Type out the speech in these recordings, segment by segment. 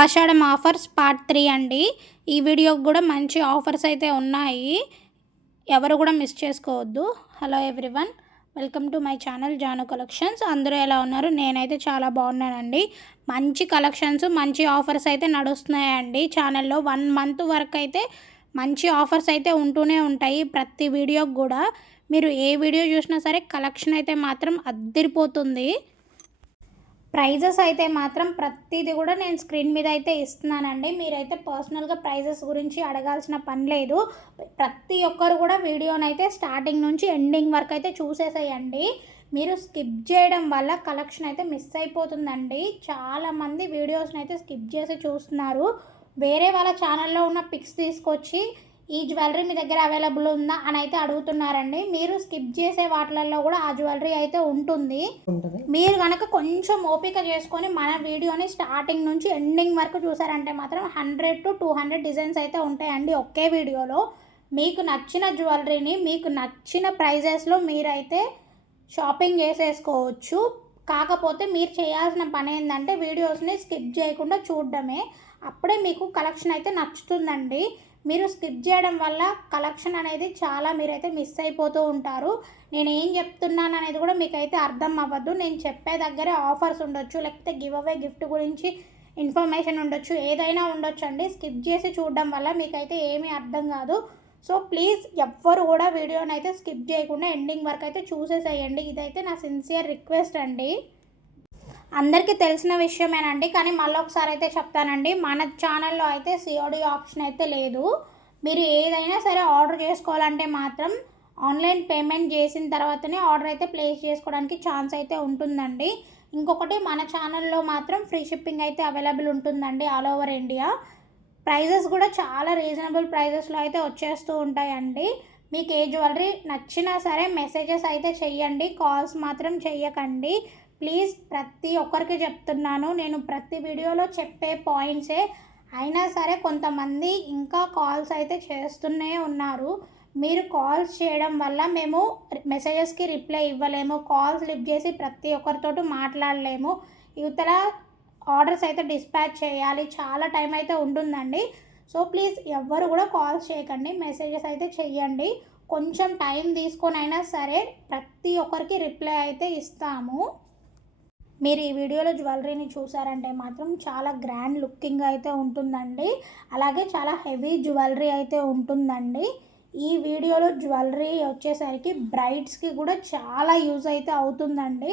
ఆషాఢం offers part 3 అండి. ఈ వీడియోకి కూడా మంచి ఆఫర్స్ అయితే ఉన్నాయి. ఎవరు కూడా మిస్ చేసుకోవద్దు. Hello everyone, welcome to my channel Janu collections. అందరూ ఎలా ఉన్నారు? నేనైతే చాలా బాగున్నానండి. మంచి కలెక్షన్స్, మంచి ఆఫర్స్ అయితే నడుస్తున్నాయండి ఛానల్లో. 1 మంత్ వరకు అయితే మంచి ఆఫర్స్ అయితే ఉంటూనే ఉంటాయి ప్రతి వీడియోకి కూడా. మీరు ఏ వీడియో చూసినా సరే కలెక్షన్ అయితే మాత్రం అద్దిరిపోతుంది. ప్రైజెస్ అయితే మాత్రం ప్రతిదీ కూడా నేను స్క్రీన్ మీద అయితే ఇస్తున్నానండి. మీరైతే పర్సనల్గా ప్రైజెస్ గురించి అడగాల్సిన పని లేదు. ప్రతి ఒక్కరు కూడా వీడియోనైతే స్టార్టింగ్ నుంచి ఎండింగ్ వరకు అయితే చూసేసేయండి. మీరు స్కిప్ చేయడం వల్ల కలెక్షన్ అయితే మిస్ అయిపోతుందండి. చాలామంది వీడియోస్ని అయితే స్కిప్ చేసి చూస్తున్నారు. వేరే వాళ్ళ ఛానల్లో ఉన్న పిక్స్ తీసుకొచ్చి ఈ జ్యువెలరీ మీ దగ్గర అవైలబుల్ ఉందా అని అయితే అడుగుతున్నారండి. మీరు స్కిప్ చేసే వాటిలలో కూడా ఆ జ్యువెలరీ అయితే ఉంటుంది. మీరు కనుక కొంచెం ఓపిక చేసుకొని మన వీడియోని స్టార్టింగ్ నుంచి ఎండింగ్ వరకు చూసారంటే మాత్రం 100 to 200 డిజైన్స్ అయితే ఉంటాయండి ఒకే వీడియోలో. మీకు నచ్చిన జ్యువెలరీని మీకు నచ్చిన ప్రైజెస్లో మీరైతే షాపింగ్ చేసేసుకోవచ్చు. కాకపోతే మీరు చేయాల్సిన పని ఏంటంటే వీడియోస్ని స్కిప్ చేయకుండా చూడడమే. అప్పుడే మీకు కలెక్షన్ అయితే నచ్చుతుందండి. మీరు స్కిప్ చేయడం వల్ల కలెక్షన్ అనేది చాలా మీరైతే మిస్ అయిపోతూ ఉంటారు. నేను ఏం చెప్తున్నాను అనేది కూడా మీకైతే అర్థం అవ్వద్దు. నేను చెప్పే దగ్గరే ఆఫర్స్ ఉండొచ్చు, లేకపోతే గివ్ అవే గిఫ్ట్ గురించి ఇన్ఫర్మేషన్ ఉండొచ్చు, ఏదైనా ఉండొచ్చు అండి. స్కిప్ చేసి చూడడం వల్ల మీకైతే ఏమీ అర్థం కాదు. సో ప్లీజ్ ఎవ్వరు కూడా వీడియోని అయితే స్కిప్ చేయకుండా ఎండింగ్ వరకు అయితే చూసేసేయండి. ఇదైతే నా సిన్సియర్ రిక్వెస్ట్ అండి. అందరికీ తెలిసిన విషయమేనండి, కానీ మళ్ళీ ఒకసారి అయితే చెప్తానండి. మన ఛానల్లో అయితే సిఓడి ఆప్షన్ అయితే లేదు. మీరు ఏదైనా సరే ఆర్డర్ చేసుకోవాలంటే మాత్రం ఆన్లైన్ పేమెంట్ చేసిన తర్వాతనే ఆర్డర్ అయితే ప్లేస్ చేసుకోవడానికి ఛాన్స్ అయితే ఉంటుందండి. ఇంకొకటి, మన ఛానల్లో మాత్రం ఫ్రీ షిప్పింగ్ అయితే అవైలబుల్ ఉంటుందండి ఆల్ ఓవర్ ఇండియా. ప్రైజెస్ కూడా చాలా రీజనబుల్ ప్రైజెస్లో అయితే వచ్చేస్తూ ఉంటాయండి. మీకు ఏ జ్యువెలరీ నచ్చినా సరే మెసేజెస్ అయితే చెయ్యండి, కాల్స్ మాత్రం చెయ్యకండి ప్లీజ్. ప్రతి ఒక్కరికి చెప్తున్నాను, నేను ప్రతి వీడియోలో చెప్పే పాయింట్సే. అయినా సరే కొంతమంది ఇంకా కాల్స్ అయితే చేస్తూనే ఉన్నారు. మీరు కాల్స్ చేయడం వల్ల మేము మెసేజెస్కి రిప్లై ఇవ్వలేము, కాల్స్ లిఫ్ట్ చేసి ప్రతి ఒక్కరితోటి మాట్లాడలేము. యువతల ఆర్డర్స్ అయితే డిస్పాచ్ చేయాలి, చాలా టైం అయితే ఉంటుందండి. సో ప్లీజ్ ఎవ్వరు కూడా కాల్స్ చేయకండి, మెసేజెస్ అయితే చెయ్యండి. కొంచెం టైం తీసుకొని అయినా సరే ప్రతి ఒక్కరికి రిప్లై అయితే ఇస్తాము. మీరు ఈ వీడియోలో జ్యువెలరీని చూసారంటే మాత్రం చాలా గ్రాండ్ లుకింగ్ అయితే ఉంటుందండి. అలాగే చాలా హెవీ జ్యువెలరీ అయితే ఉంటుందండి. ఈ వీడియోలో జ్యువెలరీ వచ్చేసరికి బ్రైడ్స్కి కూడా చాలా యూజ్ అయితే అవుతుందండి.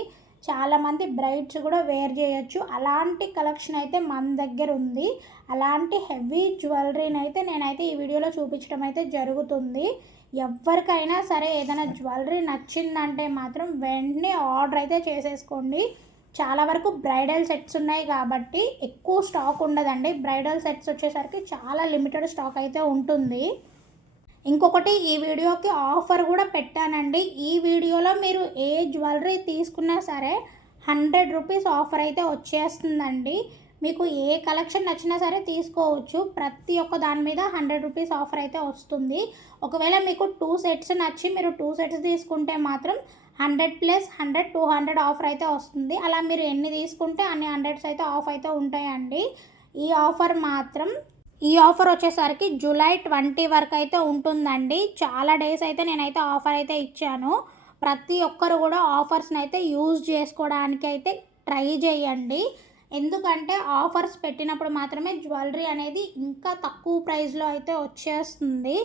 చాలామంది బ్రైడ్స్ కూడా వేర్ చేయొచ్చు. అలాంటి కలెక్షన్ అయితే మన దగ్గర ఉంది. అలాంటి హెవీ జ్యువెలరీని అయితే నేనైతే ఈ వీడియోలో చూపించడం అయితే జరుగుతుంది. ఎవరికైనా సరే ఏదైనా జ్యువెలరీ నచ్చిందంటే మాత్రం వెంటనే ఆర్డర్ అయితే చేసేసుకోండి. చాలా వరకు బ్రైడల్ సెట్స్ ఉన్నాయి కాబట్టి ఎక్కువ స్టాక్ ఉండదండి. బ్రైడల్ సెట్స్ వచ్చేసరికి చాలా లిమిటెడ్ స్టాక్ అయితే ఉంటుంది. ఇంకొకటి, ఈ వీడియోకి ఆఫర్ కూడా పెట్టానండి. ఈ వీడియోలో మీరు ఏ జ్యువెలరీ తీసుకున్నా సరే 100 రూపీస్ ఆఫర్ అయితే వచ్చేస్తుందండి. మీకు ఏ కలెక్షన్ నచ్చినా సరే తీసుకోవచ్చు. ప్రతి ఒక్క దాని మీద 100 రూపీస్ ఆఫర్ అయితే వస్తుంది. ఒకవేళ మీకు 2 సెట్స్ నచ్చి మీరు 2 సెట్స్ తీసుకుంటే మాత్రం 100 + 100 200 ఆఫర్ అయితే వస్తుంది. అలా మీరు ఎన్ని తీసుకుంటే అన్ని 100s అయితే ఆఫ్ అయితే ఉంటాయండి. ఈ ఆఫర్ వచ్చేసరికి జూలై 20 వరకు అయితే ఉంటుందండి. చాలా డేస్ అయితే నేనైతే ఆఫర్ అయితే ఇచ్చాను. ప్రతి ఒక్కరు కూడా ఆఫర్స్ని అయితే యూజ్ చేసుకోవడానికి అయితే ట్రై చేయండి. ఎందుకంటే ఆఫర్స్ పెట్టినప్పుడు మాత్రమే జ్యువెలరీ అనేది ఇంకా తక్కువ ప్రైస్లో అయితే వచ్చేస్తుంది.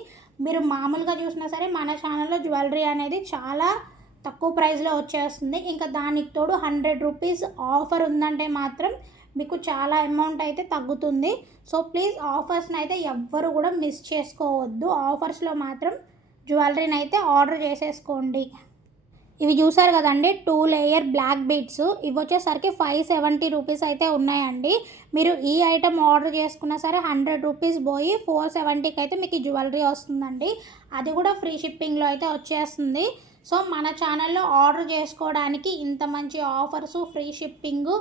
మీరు మామూలుగా చూసినా సరే మన ఛానల్లో జ్యువెలరీ అనేది చాలా తక్కువ ప్రైస్లో వచ్చేస్తుంది. ఇంకా దానికి తోడు 100 రూపీస్ ఆఫర్ ఉందంటే మాత్రం మీకు చాలా అమౌంట్ అయితే తగ్గుతుంది. సో ప్లీజ్ ఆఫర్స్ని అయితే ఎవ్వరు కూడా మిస్ చేసుకోవద్దు. ఆఫర్స్లో మాత్రం జ్యువెలరీని అయితే ఆర్డర్ చేసేసుకోండి. ఇవి చూసారు కదండి, 2 లేయర్ బ్లాక్ బీడ్స్. ఇవి వచ్చేసరికి 570 రూపీస్ అయితే ఉన్నాయండి. మీరు ఈ ఐటమ్ ఆర్డర్ చేసుకున్నా సరే 100 రూపీస్ పోయి 470కి అయితే మీకు ఈ జ్యువెలరీ వస్తుందండి. అది కూడా ఫ్రీ షిప్పింగ్లో అయితే వచ్చేస్తుంది. సో మన ఛానల్లో ఆర్డర్ చేసుకోవడానికి ఇంత మంచి ఆఫర్స్, ఫ్రీ షిప్పింగ్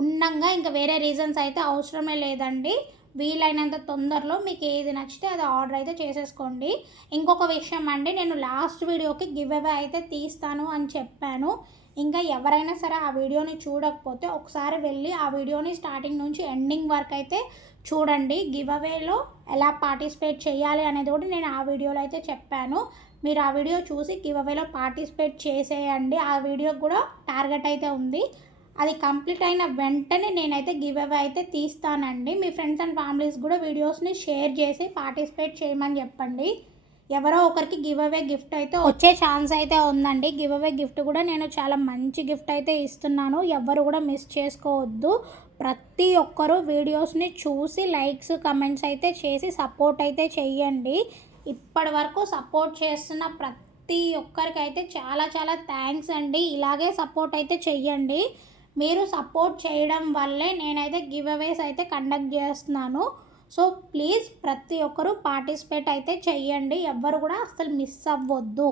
ఉండంగా ఇంకా వేరే రీజన్స్ అయితే అవసరమే లేదండి. వీలైనంత తొందరలో మీకు ఏది నచ్చితే అది ఆర్డర్ అయితే చేసేసుకోండి. ఇంకొక విషయం అండి, నేను లాస్ట్ వీడియోకి గివ్ అవే అయితే తీస్తాను అని చెప్పాను. ఇంకా ఎవరైనా సరే ఆ వీడియోని చూడకపోతే ఒకసారి వెళ్ళి ఆ వీడియోని స్టార్టింగ్ నుంచి ఎండింగ్ వరకు అయితే చూడండి. గివ్ అవేలో ఎలా పార్టిసిపేట్ చేయాలి అనేది కూడా నేను ఆ వీడియోలో అయితే చెప్పాను. మీరు ఆ వీడియో చూసి గివ్ అవేలో పార్టిసిపేట్ చేసేయండి. ఆ వీడియోకి కూడా టార్గెట్ అయితే ఉంది. అది కంప్లీట్ అయిన వెంటనే నేనైతే గివ్ అవే అయితే తీస్తానండి. మీ ఫ్రెండ్స్ అండ్ ఫ్యామిలీస్ కూడా వీడియోస్ని షేర్ చేసి పార్టిసిపేట్ చేయమని చెప్పండి. ఎవరో ఒకరికి గివ్ అవే గిఫ్ట్ అయితే వచ్చే ఛాన్స్ అయితే ఉందండి. గివ్ అవే గిఫ్ట్ కూడా నేను చాలా మంచి గిఫ్ట్ అయితే ఇస్తున్నాను. ఎవరు కూడా మిస్ చేసుకోవద్దు. ప్రతి ఒక్కరూ వీడియోస్ని చూసి లైక్స్ కమెంట్స్ అయితే చేసి సపోర్ట్ అయితే చెయ్యండి. ఇప్పటి వరకు సపోర్ట్ చేస్తున్న ప్రతి ఒక్కరికైతే చాలా చాలా థ్యాంక్స్ అండి. ఇలాగే సపోర్ట్ అయితే చెయ్యండి. మీరు సపోర్ట్ చేయడం వల్లే నేనైతే గివ్ అవేస్ అయితే కండక్ట్ చేస్తున్నాను. సో ప్లీజ్ ప్రతి ఒక్కరూ పార్టిసిపేట్ అయితే చెయ్యండి. ఎవ్వరు కూడా అసలు మిస్ అవ్వద్దు.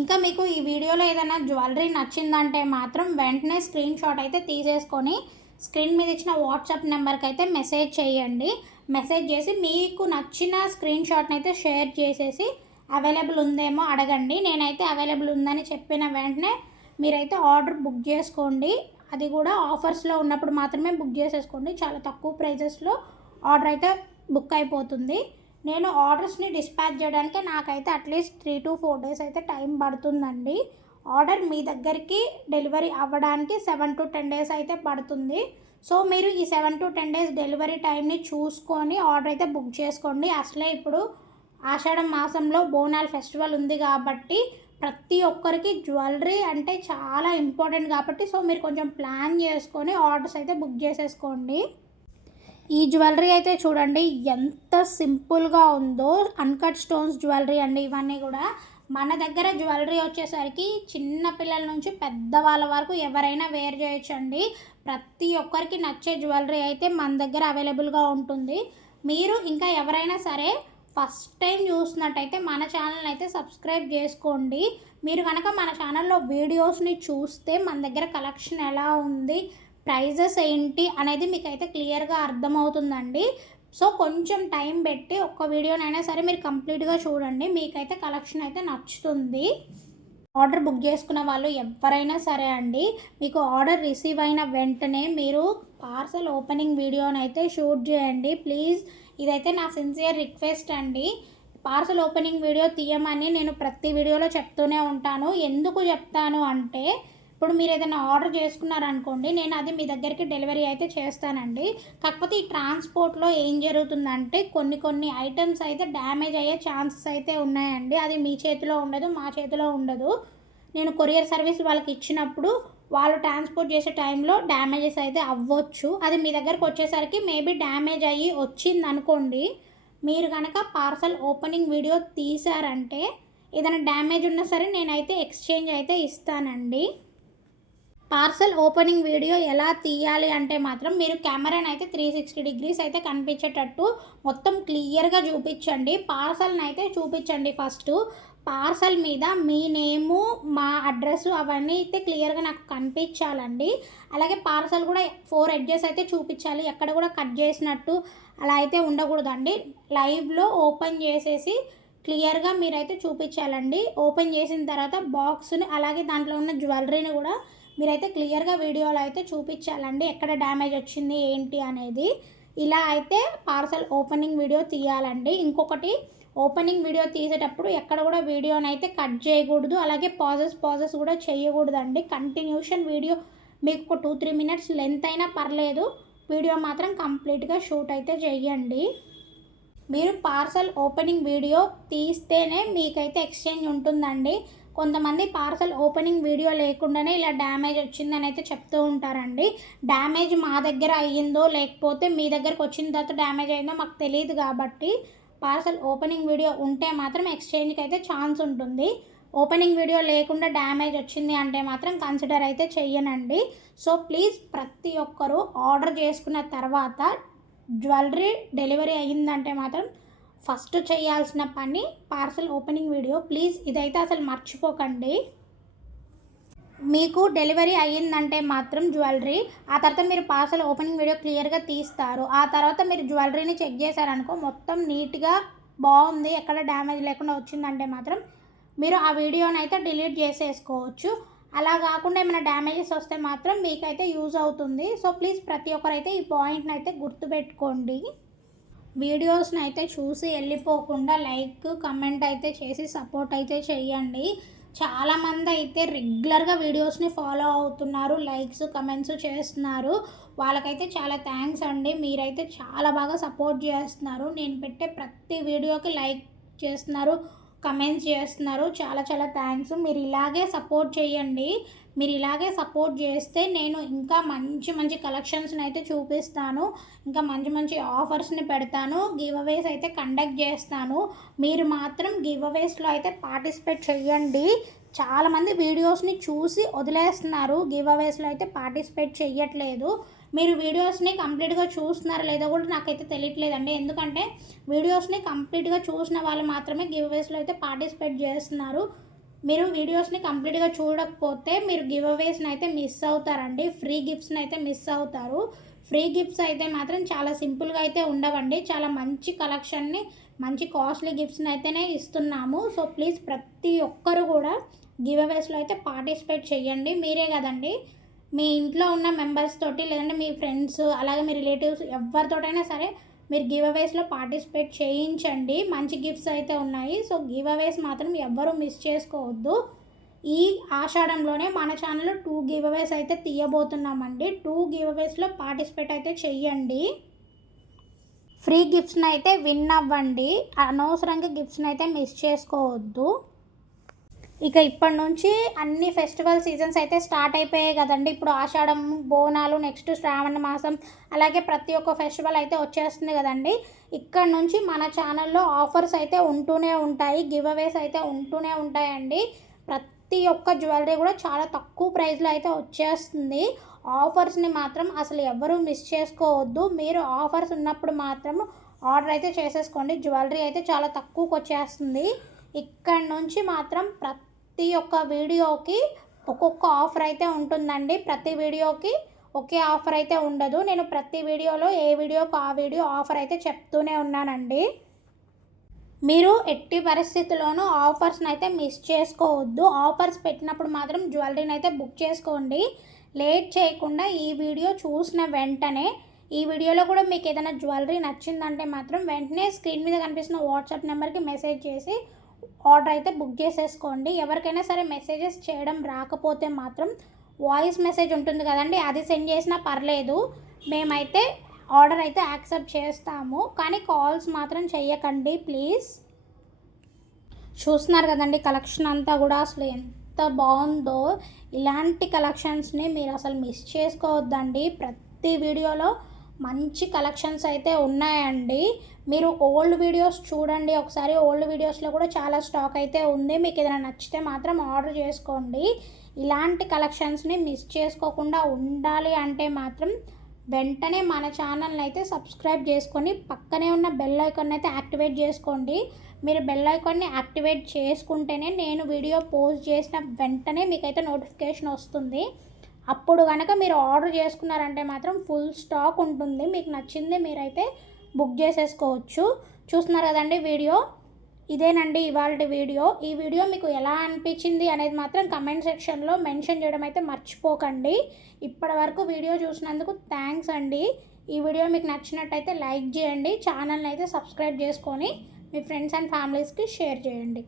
ఇంకా మీకు ఈ వీడియోలో ఏదైనా జ్యువెలరీ నచ్చిందంటే మాత్రం వెంటనే స్క్రీన్ షాట్ అయితే తీసేసుకొని స్క్రీన్ మీద ఇచ్చిన వాట్సాప్ నెంబర్కి అయితే మెసేజ్ చేయండి. మెసేజ్ చేసి మీకు నచ్చిన స్క్రీన్ షాట్ని అయితే షేర్ చేసేసి అవైలబుల్ ఉందేమో అడగండి. నేనైతే అవైలబుల్ ఉందని చెప్పిన వెంటనే మీరైతే ఆర్డర్ బుక్ చేసుకోండి. అది కూడా ఆఫర్స్లో ఉన్నప్పుడు మాత్రమే బుక్ చేసేసుకోండి. చాలా తక్కువ ప్రైజెస్లో ఆర్డర్ అయితే బుక్ అయిపోతుంది. నేను ఆర్డర్స్ని డిస్పాచ్ చేయడానికి నాకైతే అట్లీస్ట్ 3 to 4 days అయితే టైం పడుతుందండి. ఆర్డర్ మీ దగ్గరికి డెలివరీ అవ్వడానికి 7 to 10 days అయితే పడుతుంది. సో మీరు ఈ 7 to 10 days డెలివరీ టైంని చూసుకొని ఆర్డర్ అయితే బుక్ చేసుకోండి. అసలే ఇప్పుడు ఆషాఢం మాసంలో బోనాల ఫెస్టివల్ ఉంది కాబట్టి ప్రతి ఒక్కరికి జ్యువెలరీ అంటే చాలా ఇంపార్టెంట్ కాబట్టి సో మీరు కొంచెం ప్లాన్ చేసుకొని ఆర్డర్స్ అయితే బుక్ చేసేసుకోండి. ఈ జ్యువెలరీ అయితే చూడండి ఎంత సింపుల్గా ఉందో. అన్కట్ స్టోన్స్ జ్యువెలరీ అండి ఇవన్నీ కూడా. మన దగ్గర జ్యువెలరీ వచ్చేసరికి చిన్న పిల్లల నుంచి పెద్దవాళ్ళ వరకు ఎవరైనా వేర్ చేయొచ్చండి. ప్రతి ఒక్కరికి నచ్చే జ్యువెలరీ అయితే మన దగ్గర అవైలబుల్గా ఉంటుంది. మీరు ఇంకా ఎవరైనా సరే ఫస్ట్ టైం చూసినట్టయితే మన ఛానల్ అయితే సబ్స్క్రైబ్ చేసుకోండి. మీరు కనుక మన ఛానల్లో వీడియోస్ని చూస్తే మన దగ్గర కలెక్షన్ ఎలా ఉంది, ప్రైజెస్ ఏంటి అనేది మీకైతే క్లియర్గా అర్థమవుతుందండి. సో కొంచెం టైం పెట్టి ఒక్క వీడియోనైనా సరే మీరు కంప్లీట్గా చూడండి. మీకైతే కలెక్షన్ అయితే నచ్చుతుంది. ఆర్డర్ బుక్ చేసుకున్న వాళ్ళు ఎవరైనా సరే అండి, మీకు ఆర్డర్ రిసీవ్ అయిన వెంటనే మీరు పార్సల్ ఓపెనింగ్ వీడియోనైతే షూట్ చేయండి ప్లీజ్. ఇదైతే నా సిన్సియర్ రిక్వెస్ట్ అండి. పార్సల్ ఓపెనింగ్ వీడియో తీయమని నేను ప్రతి వీడియోలో చెప్తూనే ఉంటాను. ఎందుకు చెప్తాను అంటే ఇప్పుడు మీరు ఏదైనా ఆర్డర్ చేసుకున్నారనుకోండి, నేను అది మీ దగ్గరికి డెలివరీ అయితే చేస్తానండి. కాకపోతే ఈ ట్రాన్స్పోర్ట్లో ఏం జరుగుతుందంటే కొన్ని ఐటమ్స్ అయితే డ్యామేజ్ అయ్యే ఛాన్సెస్ అయితే ఉన్నాయండి. అది మీ చేతిలో ఉండదు, మా చేతిలో ఉండదు. నేను కొరియర్ సర్వీస్ వాళ్ళకి ఇచ్చినప్పుడు వాళ్ళు ట్రాన్స్పోర్ట్ చేసే టైంలో డ్యామేజెస్ అయితే అవ్వచ్చు. అది మీ దగ్గరకు వచ్చేసరికి మేబీ డ్యామేజ్ అయ్యి వచ్చింది అనుకోండి, మీరు కనుక పార్సల్ ఓపెనింగ్ వీడియో తీసారంటే ఏదైనా డ్యామేజ్ ఉన్నా సరే నేనైతే ఎక్స్చేంజ్ అయితే ఇస్తానండి. పార్సల్ ఓపెనింగ్ వీడియో ఎలా తీయాలి అంటే మాత్రం మీరు కెమెరాని అయితే 360 degrees అయితే కనిపించేటట్టు మొత్తం క్లియర్గా చూపించండి. పార్సల్ని అయితే చూపించండి ఫస్ట్. పార్సల్ మీద మీ నేము, మా అడ్రస్ అవన్నీ అయితే క్లియర్గా నాకు కనిపించాలండి. అలాగే పార్సల్ కూడా 4 edges అయితే చూపించాలి. ఎక్కడ కూడా కట్ చేసినట్టు అలా అయితే ఉండకూడదండి. లైవ్లో ఓపెన్ చేసేసి క్లియర్గా మీరైతే చూపించాలండి. ఓపెన్ చేసిన తర్వాత బాక్స్ని అలాగే దాంట్లో ఉన్న జ్యువెలరీని కూడా మీరైతే క్లియర్గా వీడియోలో అయితే చూపించాలండి. ఎక్కడ డ్యామేజ్ వచ్చింది ఏంటి అనేది. ఇలా అయితే పార్సల్ ఓపెనింగ్ వీడియో తీయాలండి. ఇంకొకటి, ఓపెనింగ్ వీడియో తీసేటప్పుడు ఎక్కడ కూడా వీడియోని అయితే కట్ చేయకూడదు. అలాగే పాజెస్ కూడా చేయకూడదండి. కంటిన్యూషన్ వీడియో మీకు ఒక 2-3 minutes లెంత్ అయినా పర్లేదు, వీడియో మాత్రం కంప్లీట్గా షూట్ అయితే చేయండి. మీరు పార్సల్ ఓపెనింగ్ వీడియో తీస్తేనే మీకైతే ఎక్స్చేంజ్ ఉంటుందండి. కొంతమంది పార్సల్ ఓపెనింగ్ వీడియో లేకుండానే ఇలా డ్యామేజ్ వచ్చిందని అయితే చెప్తూ ఉంటారండి. డ్యామేజ్ మా దగ్గర అయ్యిందో లేకపోతే మీ దగ్గరకు వచ్చిన తర్వాత డ్యామేజ్ అయిందో మాకు తెలియదు కాబట్టి పార్సల్ ఓపెనింగ్ వీడియో ఉంటే మాత్రం ఎక్స్చేంజ్కి అయితే ఛాన్స్ ఉంటుంది. ఓపెనింగ్ వీడియో లేకుండా డ్యామేజ్ వచ్చింది అంటే మాత్రం కన్సిడర్ అయితే చెయ్యనండి. సో ప్లీజ్ ప్రతి ఒక్కరూ ఆర్డర్ చేసుకున్న తర్వాత జ్యువెలరీ డెలివరీ అయ్యిందంటే మాత్రం ఫస్ట్ చేయాల్సిన పని పార్సల్ ఓపెనింగ్ వీడియో. ప్లీజ్ ఇదైతే అసలు మర్చిపోకండి. మీకు డెలివరీ అయ్యిందంటే మాత్రం జ్యువెలరీ, ఆ తర్వాత మీరు పార్సల్ ఓపెనింగ్ వీడియో క్లియర్గా తీస్తారు. ఆ తర్వాత మీరు జ్యువెలరీని చెక్ చేశారనుకో, మొత్తం నీట్గా బాగుంది, ఎక్కడ డ్యామేజ్ లేకుండా వచ్చిందంటే మాత్రం మీరు ఆ వీడియోని అయితే డిలీట్ చేసేసుకోవచ్చు. అలా కాకుండా ఏమైనా డ్యామేజెస్ వస్తే మాత్రం మీకైతే యూజ్ అవుతుంది. సో ప్లీజ్ ప్రతి ఒక్కరైతే ఈ పాయింట్ని అయితే గుర్తుపెట్టుకోండి. వీడియోస్ని అయితే చూసి వెళ్ళిపోకుండా లైక్ కమెంట్ అయితే చేసి సపోర్ట్ అయితే చేయండి. చాలామంది అయితే రెగ్యులర్గా వీడియోస్ని ఫాలో అవుతున్నారు, లైక్స్ కమెంట్స్ చేస్తున్నారు. వాళ్ళకైతే చాలా థ్యాంక్స్ అండి. మీరైతే చాలా బాగా సపోర్ట్ చేస్తున్నారు. నేను పెట్టే ప్రతి వీడియోకి లైక్ చేస్తున్నారు, కమెంట్స్ చేస్తున్నారు. చాలా చాలా థ్యాంక్స్. మీరు ఇలాగే సపోర్ట్ చేయండి. మీరు ఇలాగే సపోర్ట్ చేస్తే నేను ఇంకా మంచి మంచి కలెక్షన్స్ని అయితే చూపిస్తాను, ఇంకా మంచి మంచి ఆఫర్స్ని పెడతాను, గివ్ అవేస్ అయితే కండక్ట్ చేస్తాను. మీరు మాత్రం గివ్ అవేస్లో అయితే పార్టిసిపేట్ చేయండి. చాలామంది వీడియోస్ని చూసి వదిలేస్తున్నారు, గివ్ అవేస్లో అయితే పార్టిసిపేట్ చేయట్లేదు. మీరు వీడియోస్ని కంప్లీట్గా చూస్తున్నారో లేదో కూడా నాకైతే తెలియట్లేదండి. ఎందుకంటే వీడియోస్ని కంప్లీట్గా చూసిన వాళ్ళు మాత్రమే గివ్ అవేస్లో అయితే పార్టిసిపేట్ చేస్తున్నారు. మీరు వీడియోస్ని కంప్లీట్గా చూడకపోతే మీరు గివ్ అవేస్ని అయితే మిస్ అవుతారండి, ఫ్రీ గిఫ్ట్స్ని అయితే మిస్ అవుతారు. ఫ్రీ గిఫ్ట్స్ అయితే మాత్రం చాలా సింపుల్గా అయితే ఉండవండి. చాలా మంచి కలెక్షన్ని, మంచి కాస్ట్లీ గిఫ్ట్స్ని అయితేనే ఇస్తున్నాము. సో ప్లీజ్ ప్రతి ఒక్కరు కూడా గివ్ అవేస్లో అయితే పార్టిసిపేట్ చేయండి. మీరే కదండి, మీ ఇంట్లో ఉన్న మెంబర్స్ తోటి లేదంటే మీ ఫ్రెండ్స్ అలాగే మీ రిలేటివ్స్ ఎవరితోటైనా సరే మీరు గివ్ అవేస్లో పార్టిసిపేట్ చేయించండి. మంచి గిఫ్ట్స్ అయితే ఉన్నాయి. సో గివ్ అవేస్ మాత్రం ఎవ్వరూ మిస్ చేసుకోవద్దు. ఈ ఆషాఢంలోనే మన ఛానల్లో 2 గివ్ అవేస్ అయితే తీయబోతున్నామండి. 2 గివ్ అవేస్లో పార్టిసిపేట్ అయితే చెయ్యండి. ఫ్రీ గిఫ్ట్స్ని అయితే విన్ అవ్వండి. అనవసరంగా గిఫ్ట్స్ని అయితే మిస్ చేసుకోవద్దు. ఇక ఇప్పటి నుంచి అన్ని ఫెస్టివల్ సీజన్స్ అయితే స్టార్ట్ అయిపోయాయి కదండి. ఇప్పుడు ఆషాఢం, బోనాలు, నెక్స్ట్ శ్రావణ మాసం, అలాగే ప్రతి ఒక్క ఫెస్టివల్ అయితే వచ్చేస్తుంది కదండి. ఇక్కడ నుంచి మన ఛానల్లో ఆఫర్స్ అయితే ఉంటూనే ఉంటాయి, గివ్ అవేస్ అయితే ఉంటూనే ఉంటాయండి. ప్రతి ఒక్క జ్యువెలరీ కూడా చాలా తక్కువ ప్రైస్లో అయితే వచ్చేస్తుంది. ఆఫర్స్ని మాత్రం అసలు ఎవరూ మిస్ చేసుకోవద్దు. మీరు ఆఫర్స్ ఉన్నప్పుడు మాత్రం ఆర్డర్ అయితే చేసేసుకోండి. జ్యువెలరీ అయితే చాలా తక్కువకి వచ్చేస్తుంది. ఇక్కడ నుంచి మాత్రం ప్రతి ఒక్క వీడియోకి ఒక్కొక్క ఆఫర్ అయితే ఉంటుందండి. ప్రతి వీడియోకి ఒకే ఆఫర్ అయితే ఉండదు. నేను ప్రతి వీడియోలో ఏ వీడియోకి ఆ వీడియో ఆఫర్ అయితే చెప్తూనే ఉన్నానండి. మీరు ఎట్టి పరిస్థితుల్లోనూ ఆఫర్స్ని అయితే మిస్ చేసుకోవద్దు. ఆఫర్స్ పెట్టినప్పుడు మాత్రం జ్యువెలరీని అయితే బుక్ చేసుకోండి. లేట్ చేయకుండా ఈ వీడియో చూసిన వెంటనే, ఈ వీడియోలో కూడా మీకు ఏదైనా జ్యువెలరీ నచ్చిందంటే మాత్రం వెంటనే స్క్రీన్ మీద కనిపిస్తున్న వాట్సాప్ నెంబర్కి మెసేజ్ చేసి ఆర్డర్ అయితే బుక్ చేసేసుకోండి. ఎవరికైనా సరే మెసేజెస్ చేయడం రాకపోతే మాత్రం వాయిస్ మెసేజ్ ఉంటుంది కదండి, అది సెండ్ చేసినా పర్లేదు. మేమైతే ఆర్డర్ అయితే యాక్సెప్ట్ చేస్తాము, కానీ కాల్స్ మాత్రం చెయ్యకండి ప్లీజ్. చూస్తున్నారు కదండి కలెక్షన్ అంతా కూడా అసలు ఎంత బాగుందో. ఇలాంటి కలెక్షన్స్ని మీరు అసలు మిస్ చేసుకోవద్దండి. ప్రతి వీడియోలో మంచి కలెక్షన్స్ అయితే ఉన్నాయండి. మీరు ఓల్డ్ వీడియోస్ చూడండి ఒకసారి. ఓల్డ్ వీడియోస్లో కూడా చాలా స్టాక్ అయితే ఉంది. మీకు ఏదైనా నచ్చితే మాత్రం ఆర్డర్ చేసుకోండి. ఇలాంటి కలెక్షన్స్ని మిస్ చేసుకోకుండా ఉండాలి అంటే మాత్రం వెంటనే మన ఛానల్ని అయితే సబ్స్క్రైబ్ చేసుకొని పక్కనే ఉన్న బెల్ ఐకాన్ అయితే యాక్టివేట్ చేసుకోండి. మీరు బెల్ ఐకాన్ని యాక్టివేట్ చేసుకుంటేనే నేను వీడియో పోస్ట్ చేసిన వెంటనే మీకైతే నోటిఫికేషన్ వస్తుంది. అప్పుడు కనుక మీరు ఆర్డర్ చేసుకున్నారంటే మాత్రం ఫుల్ స్టాక్ ఉంటుంది. మీకు నచ్చింది మీరైతే బుక్ చేసేసుకోవచ్చు. చూస్తున్నారు కదండి వీడియో, ఇదేనండి ఇవాళ వీడియో. ఈ వీడియో మీకు ఎలా అనిపించింది అనేది మాత్రం కమెంట్ సెక్షన్లో మెన్షన్ చేయడం అయితే మర్చిపోకండి. ఇప్పటి వరకు వీడియో చూసినందుకు థ్యాంక్స్ అండి. ఈ వీడియో మీకు నచ్చినట్టయితే లైక్ చేయండి, ఛానల్ని అయితే సబ్స్క్రైబ్ చేసుకొని మీ ఫ్రెండ్స్ అండ్ ఫ్యామిలీస్కి షేర్ చేయండి.